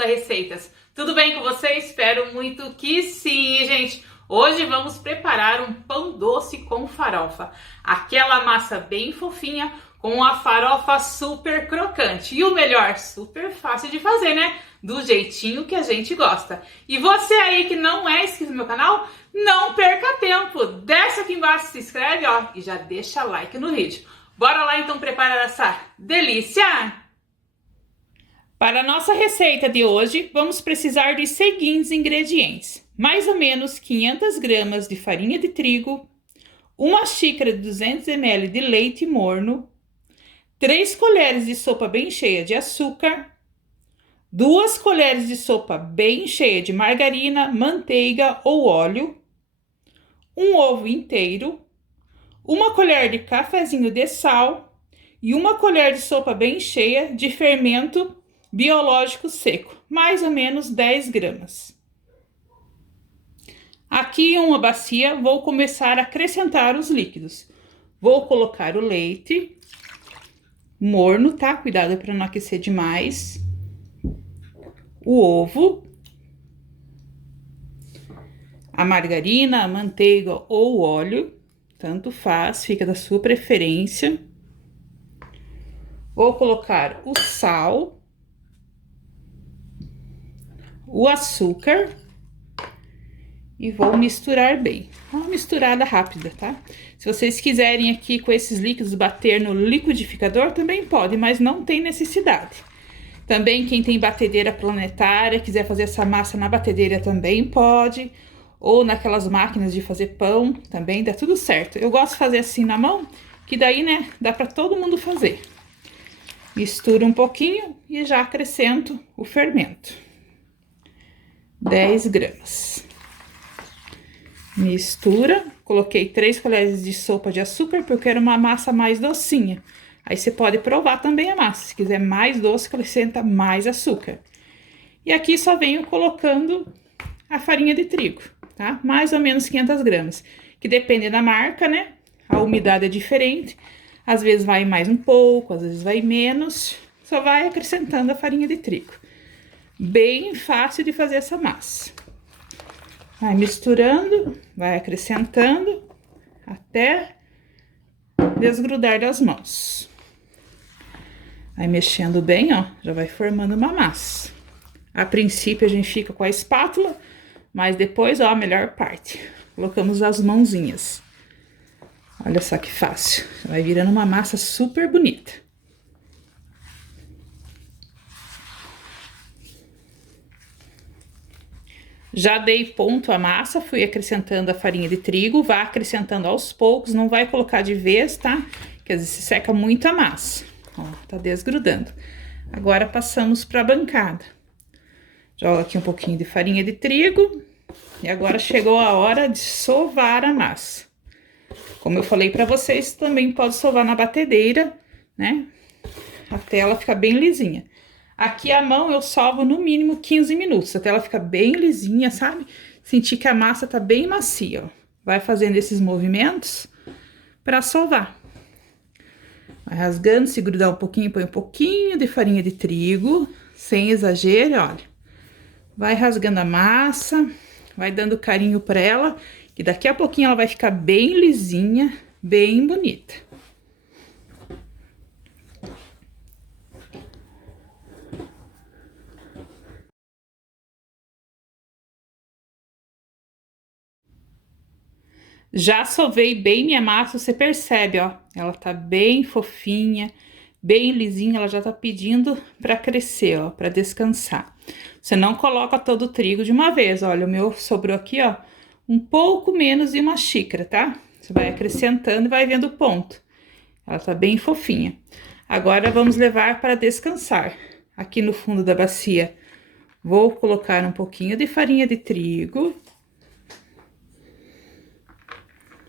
Fabula Receitas. Tudo bem com vocês? Espero muito que sim, gente. Hoje vamos preparar um pão doce com farofa. Aquela massa bem fofinha com a farofa super crocante. E o melhor, super fácil de fazer, né? Do jeitinho que a gente gosta. E você aí que não é inscrito no meu canal, não perca tempo. Desce aqui embaixo, se inscreve, ó, e já deixa like no vídeo. Bora lá então preparar essa delícia? Para a nossa receita de hoje, vamos precisar dos seguintes ingredientes. Mais ou menos 500 gramas de farinha de trigo, uma xícara de 200 ml de leite morno, 3 colheres de sopa bem cheia de açúcar, 2 colheres de sopa bem cheia de margarina, manteiga ou óleo, um ovo inteiro, uma colher de cafezinho de sal e uma colher de sopa bem cheia de fermento biológico seco, mais ou menos 10 gramas. Aqui em uma bacia vou começar a acrescentar os líquidos. Vou colocar o leite morno, tá? Cuidado para não aquecer demais. O ovo, a margarina, a manteiga ou óleo, tanto faz, fica da sua preferência. Vou colocar o sal, o açúcar e vou misturar bem. Uma misturada rápida, tá? Se vocês quiserem aqui com esses líquidos bater no liquidificador, também pode, mas não tem necessidade. Também quem tem batedeira planetária, quiser fazer essa massa na batedeira também pode. Ou naquelas máquinas de fazer pão, também dá tudo certo. Eu gosto de fazer assim na mão, que daí, né, dá para todo mundo fazer. Misturo um pouquinho e já acrescento o fermento. 10 gramas. Mistura. Coloquei 3 colheres de sopa de açúcar, porque eu quero uma massa mais docinha. Aí você pode provar também a massa. Se quiser mais doce, acrescenta mais açúcar. E aqui só venho colocando a farinha de trigo, tá? Mais ou menos 500 gramas. Que depende da marca, né? A umidade é diferente. Às vezes vai mais um pouco, às vezes vai menos. Só vai acrescentando a farinha de trigo. Bem fácil de fazer essa massa. Vai misturando, vai acrescentando até desgrudar das mãos. Vai mexendo bem, ó, já vai formando uma massa. A princípio a gente fica com a espátula, mas depois, ó, a melhor parte. Colocamos as mãozinhas. Olha só que fácil. Vai virando uma massa super bonita. Já dei ponto à massa, fui acrescentando a farinha de trigo, vá acrescentando aos poucos, não vai colocar de vez, tá? Porque às vezes se seca muito a massa. Ó, tá desgrudando. Agora passamos para a bancada. Joga aqui um pouquinho de farinha de trigo. E agora chegou a hora de sovar a massa. Como eu falei para vocês, também pode sovar na batedeira, né? Até ela ficar bem lisinha. Aqui a mão eu sovo no mínimo 15 minutos, até ela ficar bem lisinha, sabe? Sentir que a massa tá bem macia, ó. Vai fazendo esses movimentos para sovar. Vai rasgando, se grudar um pouquinho, põe um pouquinho de farinha de trigo, sem exagero, olha. Vai rasgando a massa, vai dando carinho para ela, que daqui a pouquinho ela vai ficar bem lisinha, bem bonita. Já sovei bem minha massa, você percebe, ó, ela tá bem fofinha, bem lisinha, ela já tá pedindo pra crescer, ó, pra descansar. Você não coloca todo o trigo de uma vez, olha, o meu sobrou aqui, ó, um pouco menos de uma xícara, tá? Você vai acrescentando e vai vendo o ponto. Ela tá bem fofinha. Agora vamos levar para descansar. Aqui no fundo da bacia, vou colocar um pouquinho de farinha de trigo.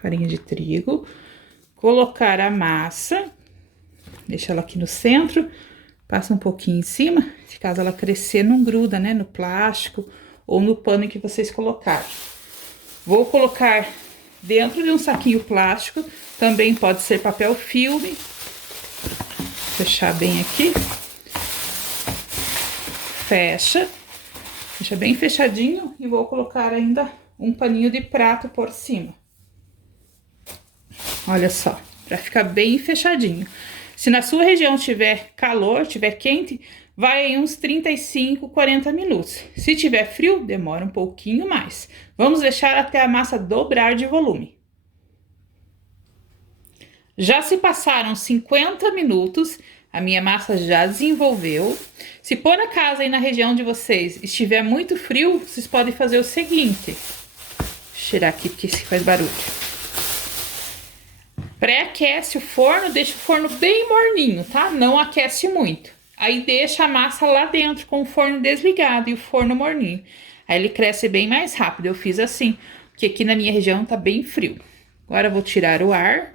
Farinha de trigo, colocar a massa, deixa ela aqui no centro, passa um pouquinho em cima, se caso ela crescer não gruda, né, no plástico ou no pano que vocês colocaram. Vou colocar dentro de um saquinho plástico, também pode ser papel filme, fechar bem aqui, fecha, deixa bem fechadinho e vou colocar ainda um paninho de prato por cima. Olha só, para ficar bem fechadinho. Se na sua região tiver calor, tiver quente, vai em uns 35, 40 minutos. Se tiver frio, demora um pouquinho mais. Vamos deixar até a massa dobrar de volume. Já se passaram 50 minutos, a minha massa já desenvolveu. Se por acaso aí na região de vocês estiver muito frio, vocês podem fazer o seguinte. Vou tirar aqui porque isso faz barulho. Pré-aquece o forno, deixa o forno bem morninho, tá? Não aquece muito. Aí deixa a massa lá dentro com o forno desligado e o forno morninho. Aí ele cresce bem mais rápido. Eu fiz assim, porque aqui na minha região tá bem frio. Agora eu vou tirar o ar.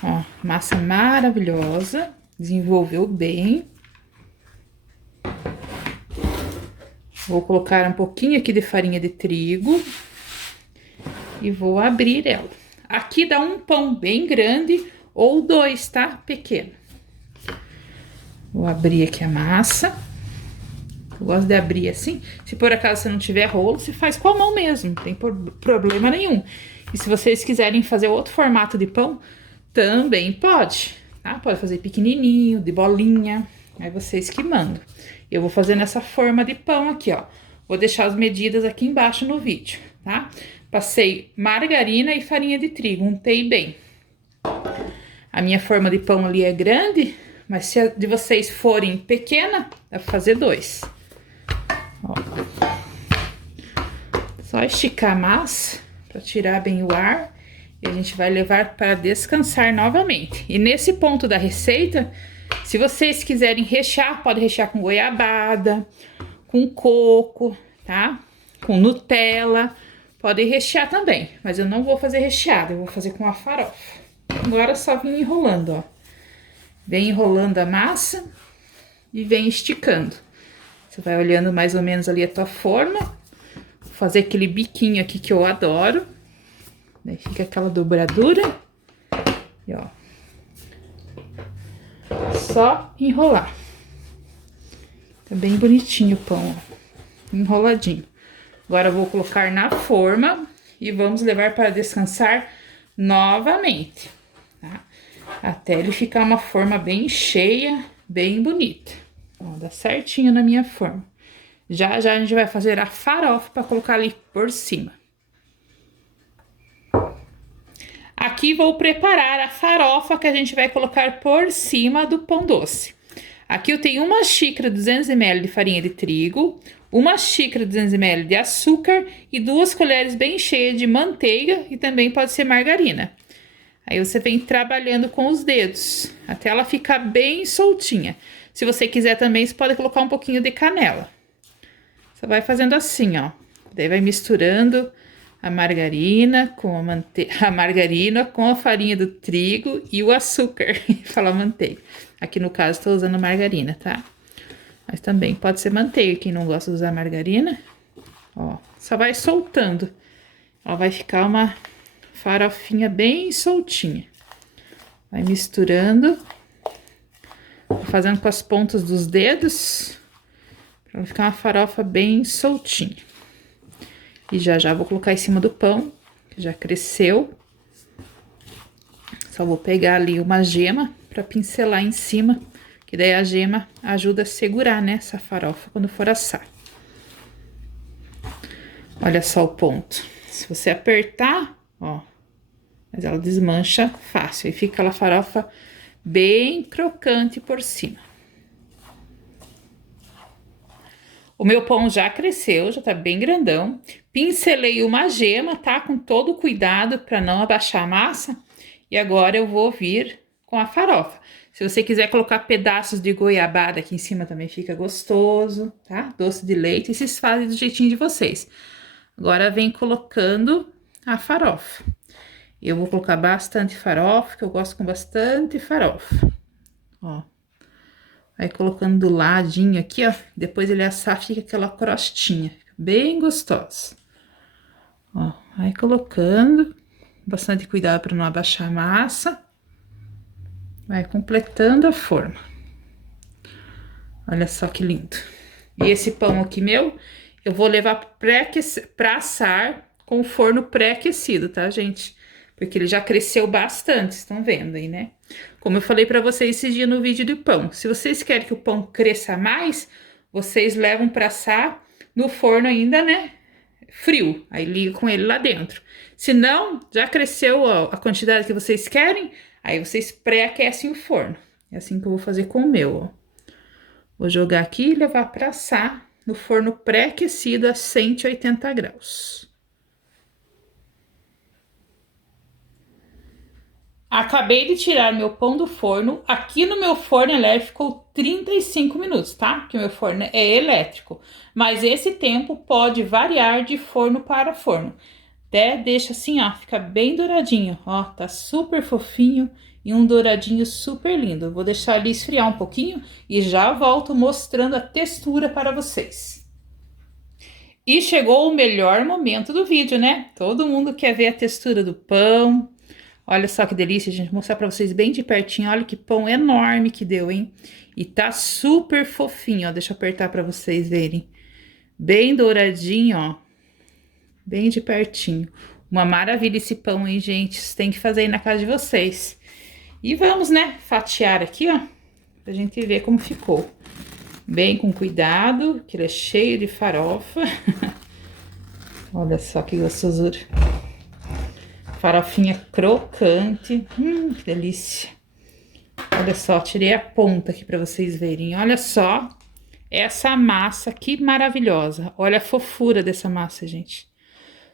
Ó, massa maravilhosa, desenvolveu bem. Vou colocar um pouquinho aqui de farinha de trigo e vou abrir ela. Aqui dá um pão bem grande ou dois, tá? Pequeno. Vou abrir aqui a massa. Eu gosto de abrir assim. Se por acaso você não tiver rolo, você faz com a mão mesmo, não tem problema nenhum. E se vocês quiserem fazer outro formato de pão, também pode, tá? Pode fazer pequenininho, de bolinha, aí vocês que mandam. Eu vou fazer nessa forma de pão aqui, ó. Vou deixar as medidas aqui embaixo no vídeo, tá? Passei margarina e farinha de trigo, untei bem. A minha forma de pão ali é grande, mas se a de vocês forem pequena, dá pra fazer dois. Ó. Só esticar a massa para tirar bem o ar. E a gente vai levar para descansar novamente. E nesse ponto da receita, se vocês quiserem rechear, pode rechear com goiabada, com coco, tá? Com Nutella, pode rechear também. Mas eu não vou fazer recheado, eu vou fazer com a farofa. Agora só vim enrolando, ó. Vem enrolando a massa e vem esticando. Você vai olhando mais ou menos ali a tua forma. Vou fazer aquele biquinho aqui que eu adoro. Daí fica aquela dobradura. E ó. Só enrolar. Tá bem bonitinho o pão, ó. Enroladinho. Agora eu vou colocar na forma e vamos levar para descansar novamente, tá? Até ele ficar uma forma bem cheia, bem bonita. Ó, dá certinho na minha forma. Já já a gente vai fazer a farofa para colocar ali por cima. Aqui vou preparar a farofa que a gente vai colocar por cima do pão doce. Aqui eu tenho uma xícara 200 ml de farinha de trigo, uma xícara 200 ml de açúcar e 2 colheres bem cheias de manteiga e também pode ser margarina. Aí você vem trabalhando com os dedos até ela ficar bem soltinha. Se você quiser também, você pode colocar um pouquinho de canela. Você vai fazendo assim, ó. Daí vai misturando a margarina com a margarina com a farinha do trigo e o açúcar. Falar manteiga. Aqui no caso estou usando margarina, tá? Mas também pode ser manteiga, quem não gosta de usar margarina. Ó, só vai soltando. Ó, vai ficar uma farofinha bem soltinha. Vai misturando. Fazendo com as pontas dos dedos. Pra ficar uma farofa bem soltinha. E já já vou colocar em cima do pão, que já cresceu. Só vou pegar ali uma gema para pincelar em cima, que daí a gema ajuda a segurar, né, essa farofa quando for assar. Olha só o ponto. Se você apertar, ó, mas ela desmancha fácil. Aí fica aquela farofa bem crocante por cima. O meu pão já cresceu, já tá bem grandão. Pincelei uma gema, tá? Com todo cuidado para não abaixar a massa. E agora eu vou vir com a farofa. Se você quiser colocar pedaços de goiabada aqui em cima também fica gostoso, tá? Doce de leite, e vocês fazem do jeitinho de vocês. Agora vem colocando a farofa. Eu vou colocar bastante farofa, que eu gosto com bastante farofa. Ó. Vai colocando do ladinho aqui, ó. Depois ele assar, fica aquela crostinha. Bem gostosa. Ó, vai colocando. Bastante cuidado para não abaixar a massa. Vai completando a forma. Olha só que lindo. E esse pão aqui meu, eu vou levar para assar com o forno pré-aquecido, tá, gente? Porque ele já cresceu bastante, estão vendo aí, né? Como eu falei para vocês esse dia no vídeo do pão. Se vocês querem que o pão cresça mais, vocês levam para assar no forno ainda, né? Frio. Aí liga com ele lá dentro. Se não, já cresceu a quantidade que vocês querem, aí vocês pré-aquecem o forno. É assim que eu vou fazer com o meu, ó. Vou jogar aqui e levar para assar no forno pré-aquecido a 180 graus. Acabei de tirar meu pão do forno. Aqui no meu forno elétrico ficou 35 minutos, tá? Porque o meu forno é elétrico. Mas esse tempo pode variar de forno para forno. Até deixa assim, ó, fica bem douradinho, ó, tá super fofinho e um douradinho super lindo. Vou deixar ele esfriar um pouquinho e já volto mostrando a textura para vocês. E chegou o melhor momento do vídeo, né? Todo mundo quer ver a textura do pão. Olha só que delícia, gente, vou mostrar pra vocês bem de pertinho. Olha que pão enorme que deu, hein? E tá super fofinho, ó, deixa eu apertar pra vocês verem. Bem douradinho, ó. Bem de pertinho. Uma maravilha esse pão, hein, gente? Vocês têm que fazer aí na casa de vocês. E vamos, né, fatiar aqui, ó, pra gente ver como ficou. Bem com cuidado, que ele é cheio de farofa. Olha só que gostosura. Farofinha crocante. Que delícia. Olha só, tirei a ponta aqui pra vocês verem. Olha só essa massa, que maravilhosa. Olha a fofura dessa massa, gente.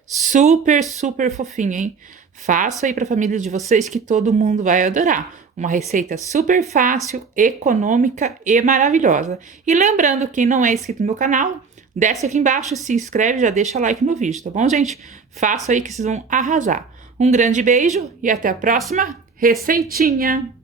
Super, super fofinha, hein? Faço aí pra família de vocês que todo mundo vai adorar. Uma receita super fácil, econômica e maravilhosa. E lembrando, quem não é inscrito no meu canal, desce aqui embaixo, se inscreve, já deixa like no vídeo, tá bom, gente? Faço aí que vocês vão arrasar. Um grande beijo e até a próxima receitinha!